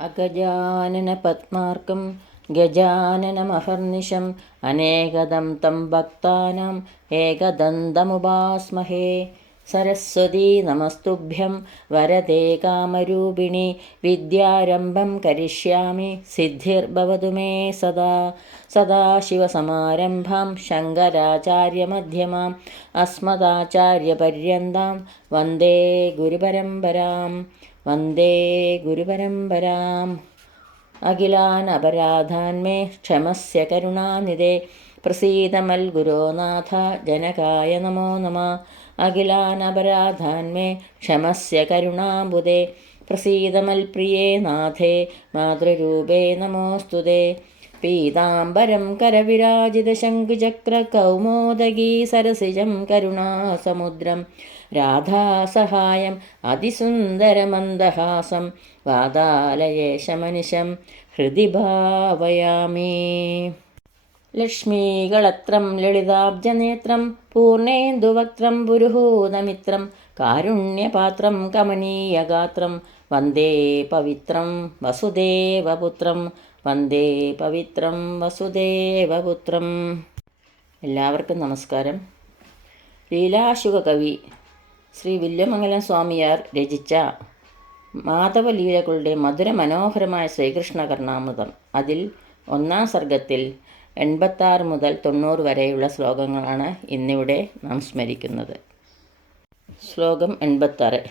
അഗജാനന പത്മാർക്കം ഗജാനനമഹർനിശം അനേകദം തം ഭക്താനാം ഏകദന്തമുപാസ്മഹേ. സരസ്വതീ നമസ്തുഭ്യം വരദേ കാമരൂപിണി വിദ്യാരംഭം കരിഷ്യാമി സിദ്ധിർഭവതു മേ സദാ. സദാശിവസമാരംഭാം ശങ്കരാചാര്യമധ്യമാം അസ്മദാചാര്യപര്യന്താം വന്ദേ ഗുരുപരമ്പരാം. വന്ദേ ഗുരുപരമ്പരാം. അഖിലാൻ അപരാധാന്മേ ക്ഷമസ്യ കരുണാനിധേ. പ്രസീതമൽ ഗുരോനാഥ ജനകായ നമോ നമ. അഖിലാനപരാധാന്മേ ക്ഷമസ്യ കരുണാംബുദേ പ്രസീതമൽ പ്രിയേ നാഥേ. മാതൃരൂപേ നമോസ്തുതേ. പീതാംബരം കരവിരാജിതശങ്കുചക്രകൗമോദഗീ സരസിജം കരുണാസമുദ്രം. രാധാസഹായം അതിസുന്ദരമന്ദഹാസം വാതാലയേശമനിശം ഹൃദി ഭാവയാമി ലക്ഷ്മീകളത്രം ലളിതാബ്ജനേത്രം പൂർണേന്ദുവക്ത്രം പുരുഹൂതമിത്രം കാരുണ്യപാത്രം കമനീയഗാത്രം വന്ദേ പവിത്രം വസുദേവപുത്രം വന്ദേ പവിത്രം വസുദേവപുത്രം എല്ലാവർക്കും നമസ്കാരം. ലീലാശുക കവി ശ്രീ വില്യമംഗലം സ്വാമിയാർ രചിച്ച മാധവലീലകളുടെ മധുരമനോഹരമായ ശ്രീകൃഷ്ണ കർണാമൃതം. അതിൽ ഒന്നാം സർഗത്തിൽ എൺപത്താറ് മുതൽ തൊണ്ണൂറ് വരെയുള്ള ശ്ലോകങ്ങളാണ് ഇന്നിവിടെ നാം സ്മരിക്കുന്നത്. ശ്ലോകം എൺപത്താറ്.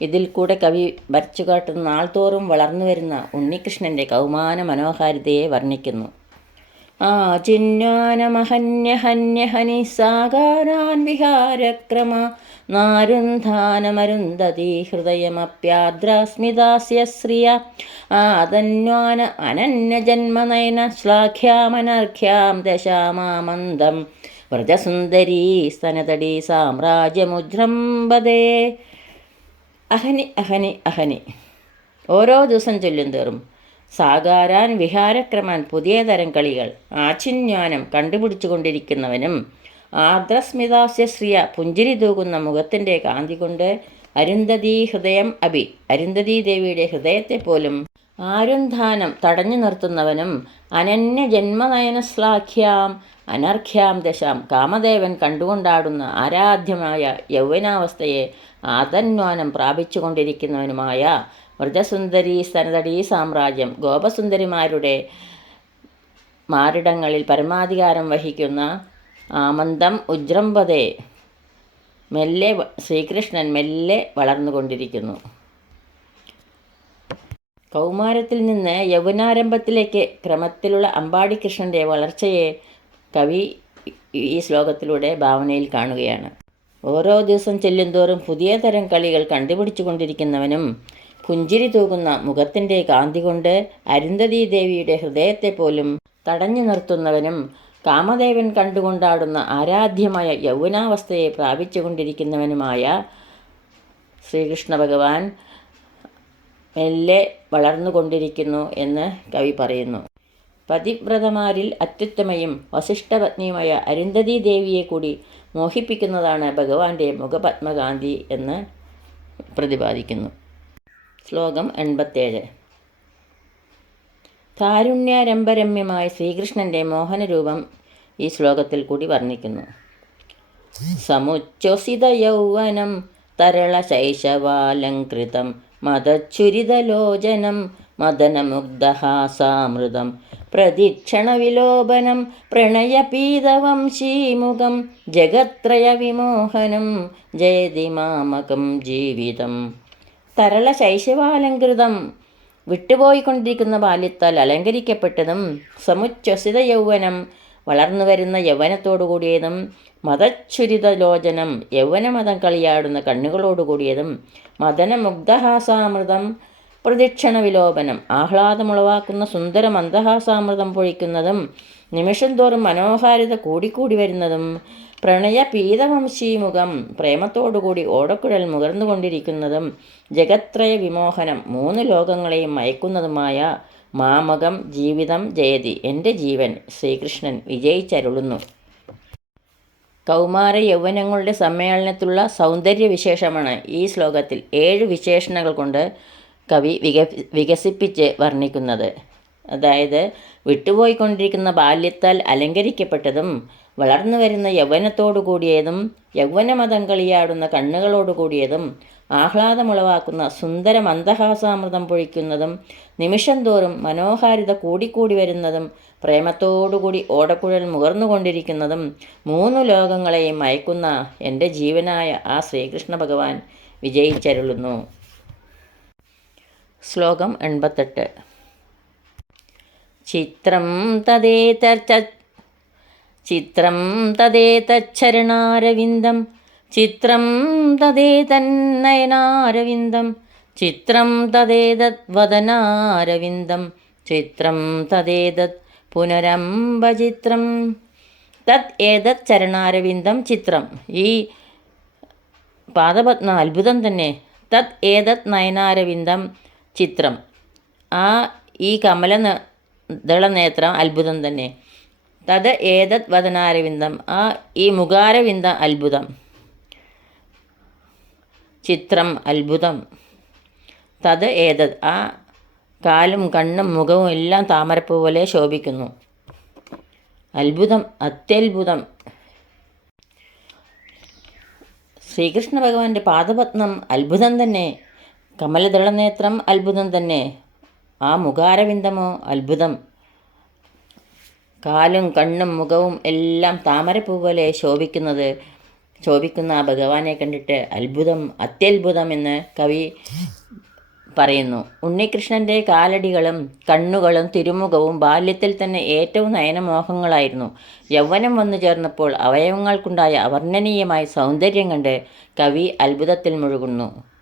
ഇതിൽ കൂടെ കവി വരച്ചു കാട്ടുന്ന നാൾതോറും വളർന്നു വരുന്ന ഉണ്ണികൃഷ്ണന്റെ കൗമാന മനോഹാരിതയെ വർണിക്കുന്നു. ആ ചിന്വാനമഹന്യഹന്യഹനി സാഗാരാൻ വിഹാരക്രമ നാരുന്ധാനമരുന്ധതി ഹൃദയമപ്യാദ്രാസ്മിതാസ്യ ശ്രിയ ആതന്വാന അനന്യജന്മനയന ശ്ലാഘ്യാമനർഘ്യാം ദശാമാമന്ദം വ്രജസുന്ദരീ സ്തനതടീ സാമ്രാജ്യമുജ്രംബദേ അഹനി അഹനി അഹനി. ഓരോ ദിവസം ചൊല്ലും തീറും സാകാരാൻ വിഹാരക്രമാൻ പുതിയ തരം കളികൾ ആചിന്യാനം കണ്ടുപിടിച്ചുകൊണ്ടിരിക്കുന്നവനും ആർദ്രസ്മിതാസ്യ ശ്രീയ പുഞ്ചിരി തൂകുന്ന മുഖത്തിന്റെ കാന്തി കൊണ്ട് അരുന്ധതി ഹൃദയം അഭി അരുന്ധതി ദേവിയുടെ ഹൃദയത്തെ പോലും ആരുന്ധാനം തടഞ്ഞു നിർത്തുന്നവനും അനന്യ ജന്മനയനശ്ലാഖ്യാം അനർഘ്യാം ദശാം കാമദേവൻ കണ്ടുകൊണ്ടാടുന്ന ആരാധ്യമായ യൗവനാവസ്ഥയെ ആതന്വാനം പ്രാപിച്ചുകൊണ്ടിരിക്കുന്നവനുമായ മൃതസുന്ദരി സ്തനതടീ സാമ്രാജ്യം ഗോപസുന്ദരിമാരുടെ മാരിടങ്ങളിൽ പരമാധികാരം വഹിക്കുന്ന ആമന്തം ഉജ്രംബതേ മെല്ലെ ശ്രീകൃഷ്ണൻ മെല്ലെ വളർന്നുകൊണ്ടിരിക്കുന്നു. കൗമാരത്തിൽ നിന്ന് യൗവനാരംഭത്തിലേക്ക് ക്രമത്തിലുള്ള അമ്പാടി കൃഷ്ണന്റെ വളർച്ചയെ കവി ഈ ശ്ലോകത്തിലൂടെ ഭാവനയിൽ കാണുകയാണ്. ഓരോ ദിവസം ചെല്ലുന്തോറും പുതിയ തരം കളികൾ കണ്ടുപിടിച്ചു കൊണ്ടിരിക്കുന്നവനും പുഞ്ചിരി തൂകുന്ന മുഖത്തിന്റെ കാന്തി കൊണ്ട് അരുന്ധതി ദേവിയുടെ ഹൃദയത്തെ പോലും തടഞ്ഞു നിർത്തുന്നവനും കാമദേവൻ കണ്ടുകൊണ്ടാടുന്ന ആരാധ്യമായ യൗവനാവസ്ഥയെ പ്രാപിച്ചുകൊണ്ടിരിക്കുന്നവനുമായ ശ്രീകൃഷ്ണ ഭഗവാൻ മെല്ലെ വളർന്നുകൊണ്ടിരിക്കുന്നു എന്ന് കവി പറയുന്നു. പതിവ്രതമാരിൽ അത്യുത്തമയും വസിഷ്ഠപത്നിയുമായ അരുന്ധതി ദേവിയെ കൂടി മോഹിപ്പിക്കുന്നതാണ് ഭഗവാന്റെ മുഖപത്മകാന്തി എന്ന് പ്രതിപാദിക്കുന്നു. ശ്ലോകം എൺപത്തേഴ്. താരുണ്യാരംഭരമ്യമായ ശ്രീകൃഷ്ണന്റെ മോഹനരൂപം ഈ ശ്ലോകത്തിൽ കൂടി വർണിക്കുന്നു. സമുച്ചൊസിത യൗവനം തരള ശൈശവാലങ്കൃതം മതച്ചുരിതലോചനം മദനമുഗ്ധഹാസാമൃതം പ്രതിക്ഷണവിലോപനം പ്രണയപീതവംശീമുഖം ജഗത്രയവിമോഹനം ജയതി മാമകം ജീവിതം. തരള ശൈശവാലങ്കൃതം വിട്ടുപോയിക്കൊണ്ടിരിക്കുന്ന ബാല്യത്താൽ അലങ്കരിക്കപ്പെട്ടതും സമുച്ഛസിത യൗവനം വളർന്നു വരുന്ന യൗവനത്തോടുകൂടിയതും മതച്ഛുരിതലോചനം യൗവനമതം കളിയാടുന്ന കണ്ണുകളോടുകൂടിയതും മദനമുഗ്ധഹാസാമൃതം പ്രദക്ഷിണ വിലോപനം ആഹ്ലാദമുളവാക്കുന്ന സുന്ദര മന്ദഹാസാമൃതം പൊഴിക്കുന്നതും നിമിഷം തോറും മനോഹാരിത കൂടിക്കൂടി വരുന്നതും പ്രണയ പീതവംശീമുഖം പ്രേമത്തോടുകൂടി ഓടക്കുഴൽ മുകർന്നുകൊണ്ടിരിക്കുന്നതും ജഗത്രയ വിമോഹനം മൂന്ന് ലോകങ്ങളെയും മയക്കുന്നതുമായ മാമകം ജീവിതം ജയതി എന്റെ ജീവൻ ശ്രീകൃഷ്ണൻ വിജയിച്ചരുളുന്നു. കൗമാര യൗവനങ്ങളുടെ സമ്മേളനത്തിലുള്ള സൗന്ദര്യ വിശേഷമാണ് ഈ ശ്ലോകത്തിൽ ഏഴ് വിശേഷണങ്ങൾ കൊണ്ട് കവി വിക വികസിപ്പിച്ച് വർണിക്കുന്നത്. അതായത് വിട്ടുപോയിക്കൊണ്ടിരിക്കുന്ന ബാല്യത്താൽ അലങ്കരിക്കപ്പെട്ടതും വളർന്നു വരുന്ന യൗവനത്തോടു കൂടിയതും യൗവനമതം കളിയാടുന്ന കണ്ണുകളോടു കൂടിയതും ആഹ്ലാദമുളവാക്കുന്ന സുന്ദര മന്ദഹാസാമൃതം പൊഴിക്കുന്നതും നിമിഷം തോറും മനോഹാരിത കൂടിക്കൂടി വരുന്നതും പ്രേമത്തോടുകൂടി ഓടക്കുഴൽ മുകർന്നുകൊണ്ടിരിക്കുന്നതും മൂന്നു ലോകങ്ങളെയും മയക്കുന്ന എന്റെ ജീവനായ ആ ശ്രീകൃഷ്ണ ഭഗവാൻ വിജയിച്ചരുളുന്നു. ശ്ലോകം എൺപത്തെട്ട്. ചിത്രം തദേതർച്ച ചിത്രം തദേതച്ചരണാരവിന്ദം ചിത്രം തദേതന്നയനാരവിന്ദം ചിത്രം തദേതദ്വദനാരവിന്ദം ചിത്രം തദേതത് പുനരംബചിത്രം തത് ഏതത് ചരണാരവിന്ദം ചിത്രം. ഈ പാദപത്മ അത്ഭുതം തന്നെ. തത് ഏതത് നയനാരവിന്ദം. ചിത്രം. ആ ഈ കമല ദളനേത്രം അത്ഭുതം തന്നെ. തത് ഏതത് വദനാരവിന്ദം. ആ ഈ മുഖാരവിന്ദ അത്ഭുതം. ചിത്രം അത്ഭുതം. തത് ഏതത് ആ കാലും കണ്ണും മുഖവും എല്ലാം താമരപ്പൂ പോലെ ശോഭിക്കുന്നു. അത്ഭുതം അത്യത്ഭുതം. ശ്രീകൃഷ്ണ ഭഗവാന്റെ പാദപത്നം അത്ഭുതം തന്നെ. കമലദളനേത്രം അത്ഭുതം തന്നെ. ആ മുഖാരവിന്ദമോ? അത്ഭുതം. കാലും കണ്ണും മുഖവും എല്ലാം താമരപ്പൂ പോലെ ശോഭിക്കുന്നത് ശോഭിക്കുന്ന ആ ഭഗവാനെ കണ്ടിട്ട് അത്ഭുതം അത്യത്ഭുതം എന്ന് കവി പറയുന്നു. ഉണ്ണികൃഷ്ണന്റെ കാലടികളും കണ്ണുകളും തിരുമുഖവും ബാല്യത്തിൽ തന്നെ ഏറ്റവും നയനമോഹങ്ങളായിരുന്നു. യൗവനം വന്നു ചേർന്നപ്പോൾ അവയവങ്ങൾക്കുണ്ടായ അവർണനീയമായ സൗന്ദര്യം കണ്ട് കവി അത്ഭുതത്തിൽ മുഴുകുന്നു.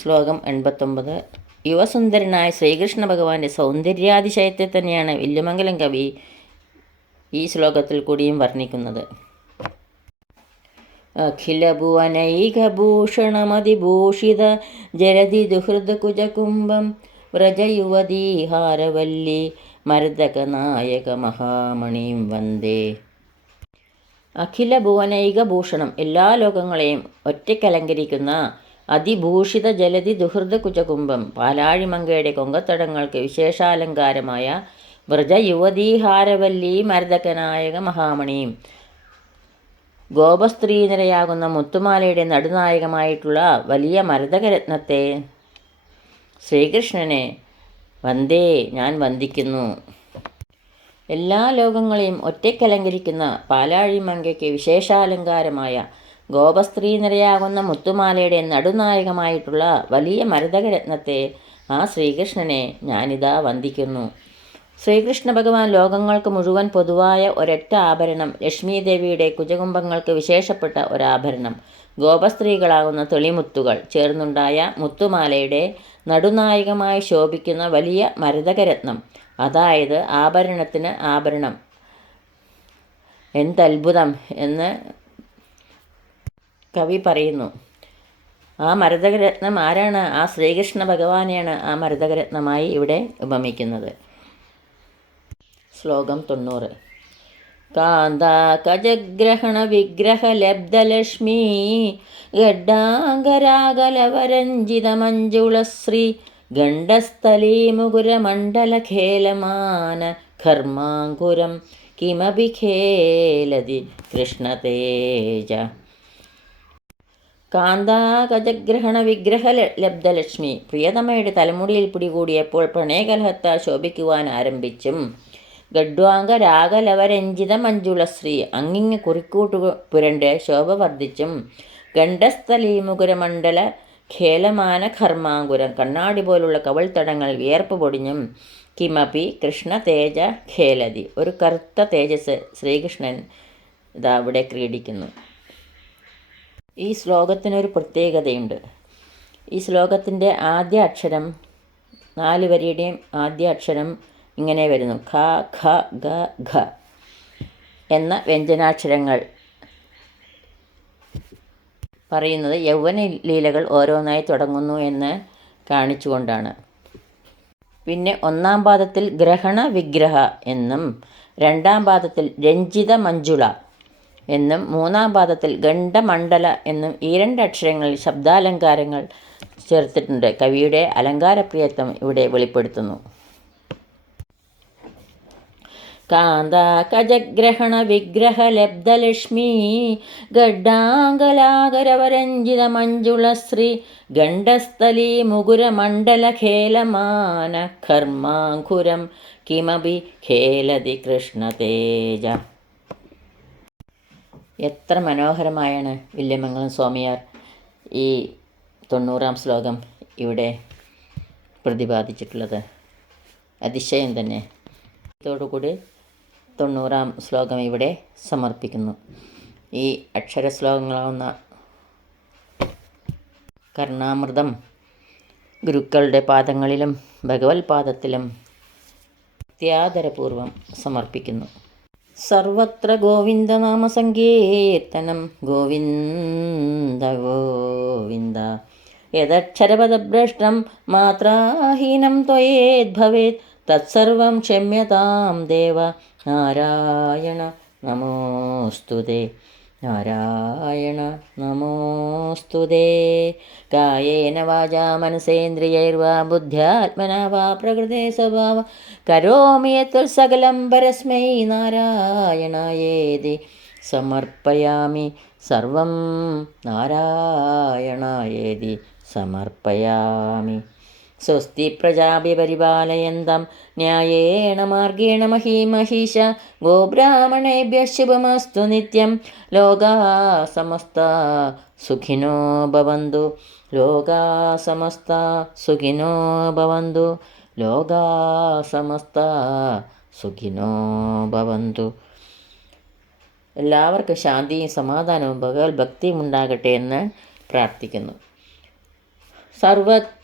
ശ്ലോകം എൺപത്തൊമ്പത്. യുവസുന്ദരനായ ശ്രീകൃഷ്ണ ഭഗവാന്റെ സൗന്ദര്യാതിശയത്തെ തന്നെയാണ് വില്യമംഗലം കവി ഈ ശ്ലോകത്തിൽ കൂടിയും വർണിക്കുന്നത്. അഖിലഭുവനൈകഭൂഷണമതിഭൂഷിത ജലധി കുജകുംഭം വ്രജയുവതീഹാരവല്ലി മർദ്ദകനായക മഹാമണിയും വന്ദേ. അഖില ഭുവനൈകഭൂഷണം എല്ലാ ലോകങ്ങളെയും ഒറ്റയ്ക്കലങ്കരിക്കുന്ന അതിഭൂഷിത ജലതി ദുഹൃത കുചകുംഭം പാലാഴിമങ്കയുടെ കൊങ്കത്തടങ്ങൾക്ക് വിശേഷാലങ്കാരമായ വ്രജ യുവതീഹാരവല്ലി മരതകനായക മഹാമണിയും ഗോപസ്ത്രീനിരയാകുന്ന മുത്തുമാലയുടെ നടുനായകമായിട്ടുള്ള വലിയ മരതകരത്നത്തെ ശ്രീകൃഷ്ണനെ വന്ദേ ഞാൻ വന്ദിക്കുന്നു. എല്ലാ ലോകങ്ങളെയും ഒറ്റയ്ക്കലങ്കരിക്കുന്ന പാലാഴിമങ്കയ്ക്ക് വിശേഷാലങ്കാരമായ ഗോപസ്ത്രീ നിരയാകുന്ന മുത്തുമാലയുടെ നടുനായകമായിട്ടുള്ള വലിയ മരതകരത്നത്തെ ആ ശ്രീകൃഷ്ണനെ ഞാനിതാ വന്ദിക്കുന്നു. ശ്രീകൃഷ്ണ ഭഗവാൻ ലോകങ്ങൾക്ക് മുഴുവൻ പൊതുവായ ഒരൊറ്റ ആഭരണം ലക്ഷ്മീദേവിയുടെ കുജകുംഭങ്ങൾക്ക് വിശേഷപ്പെട്ട ഒരാഭരണം ഗോപസ്ത്രീകളാകുന്ന തെളിമുത്തുകൾ ചേർന്നുണ്ടായ മുത്തുമാലയുടെ നടുനായകമായി ശോഭിക്കുന്ന വലിയ മരതകരത്നം. അതായത് ആഭരണത്തിന് ആഭരണം. എന്തത്ഭുതം എന്ന് കവി പറയുന്നു. ആ മരതകരത്നം ആരാണ്? ആ ശ്രീകൃഷ്ണ ഭഗവാനെയാണ് ആ മരതകരത്നമായി ഇവിടെ ഉപമിക്കുന്നത്. ശ്ലോകം തൊണ്ണൂറ്. കാന്താകജഗ്രഹണ വിഗ്രഹലബ്ധലക്ഷ്മീ ഗഡ്ഡാംഗരാഗലവരഞ്ജിതമഞ്ജുളശ്രീ ഗണ്ഡസ്ഥലീമുകുരമണ്ഡലഖേലമാന ഖർമാങ്കുരം കിമപി ഖേലതി കാന്താകജഗ്രഹണ വിഗ്രഹ ലബ്ധലക്ഷ്മി പ്രിയതമയുടെ തലമുടിയിൽ പിടികൂടിയപ്പോൾ പ്രണയകലഹത്താൽ ശോഭിക്കുവാൻ ആരംഭിച്ചും. ഗഡ്വാംഗ രാഗലവരഞ്ജിത മഞ്ജുളശ്രീ അങ്ങിങ്ങ് കുറിക്കൂട്ടു പുരണ്ട് ശോഭ വർദ്ധിച്ചും. ഗണ്ഡസ്ഥലീമുകുരമണ്ഡല ഖേലമാന ഖർമാങ്കുരം കണ്ണാടി പോലുള്ള കവൾത്തടങ്ങൾ വിയർപ്പ് പൊടിഞ്ഞും. കിമപി കൃഷ്ണ തേജ ഖേലതി. ഒരു കറുത്ത തേജസ് ശ്രീകൃഷ്ണൻ ഇതാ അവിടെ ക്രീഡിക്കുന്നു. ഈ ശ്ലോകത്തിനൊരു പ്രത്യേകതയുണ്ട്. ഈ ശ്ലോകത്തിന്റെ ആദ്യ അക്ഷരം നാല് വരിയുടെയും ആദ്യ അക്ഷരം ഇങ്ങനെ വരുന്നു. ഖ ഖ ഗ ഘ എന്ന വ്യഞ്ജനാക്ഷരങ്ങൾ പറയുന്നത് യൗവന ലീലകൾ ഓരോന്നായി തുടങ്ങുന്നു എന്ന് കാണിച്ചുകൊണ്ടാണ്. പിന്നെ ഒന്നാം പാദത്തിൽ ഗ്രഹണ വിഗ്രഹ എന്നും രണ്ടാം പാദത്തിൽ രഞ്ജിത മഞ്ജുള എന്നും മൂന്നാം പാദത്തിൽ ഗണ്ഡമണ്ഡല എന്നും ഈ രണ്ട് അക്ഷരങ്ങളിൽ ശബ്ദാലങ്കാരങ്ങൾ ചേർത്തിട്ടുണ്ട്. കവിയുടെ അലങ്കാരപ്രിയത്വം ഇവിടെ വെളിപ്പെടുത്തുന്നു. മഞ്ജുളശ്രീ ഗണ്ഡസ്ഥലീ മുകുരമണ്ഡലഖേലമാന കർമാങ്കുരം കിമപി ഖേലതി കൃഷ്ണതേജ. എത്ര മനോഹരമായാണ് വില്യമംഗലം സ്വാമിയാർ ഈ തൊണ്ണൂറാം ശ്ലോകം ഇവിടെ പ്രതിപാദിച്ചിട്ടുള്ളത്. അതിശയം തന്നെ. ഇതോടുകൂടി തൊണ്ണൂറാം ശ്ലോകം ഇവിടെ സമർപ്പിക്കുന്നു. ഈ അക്ഷര ശ്ലോകങ്ങളാവുന്ന കർണാമൃതം ഗുരുക്കളുടെ പാദങ്ങളിലും ഭഗവത് പാദത്തിലും അത്യാദരപൂർവം സമർപ്പിക്കുന്നു. സർവത്ര ഗോവിന്ദനാമസങ്കീർത്തനം ഗോവിന്ദ ഗോവിന്ദ. യദക്ഷരപദഭ്രഷ്ടം മാത്രാഹീനം ത്വയേദ്ഭവേത് തത്സർവം ക്ഷമ്യതാം ദേവ നാരായണ നമോസ്തുതേ. നാരായണ നമോസ്തുതേ കായേന വാചാ മനസേന്ദ്രിയൈർവാ ബുദ്ധ്യാത്മനാ വാ പ്രകൃതേ സ്വഭാവ. കരോമി യത്വൽ സകലം പരസ്മൈ നാരായണായേതി സമർപ്പയാമി സർവം നാരായണായേതി സമർപ്പയാമി. സ്വസ്തി പ്രജാഭിപരിപാലയന്തം ന്യായേണ മാർഗേണ മഹീമഹീശ ഗോബ്രാഹ്മണേഭ്യ ശുഭമസ്തു നിത്യം. ലോകാ സമസ്ത സുഖിനോ ഭവന്തു. ലോകാ സമസ്ത സുഖിനോ ഭവന്തു. ലോകാ സമസ്ത സുഖിനോ ഭവന്തു. എല്ലാവർക്കും ശാന്തിയും സമാധാനവും ഭഗവത് ഭക്തിയും ഉണ്ടാകട്ടെ എന്ന് പ്രാർത്ഥിക്കുന്നു. സർവത്ര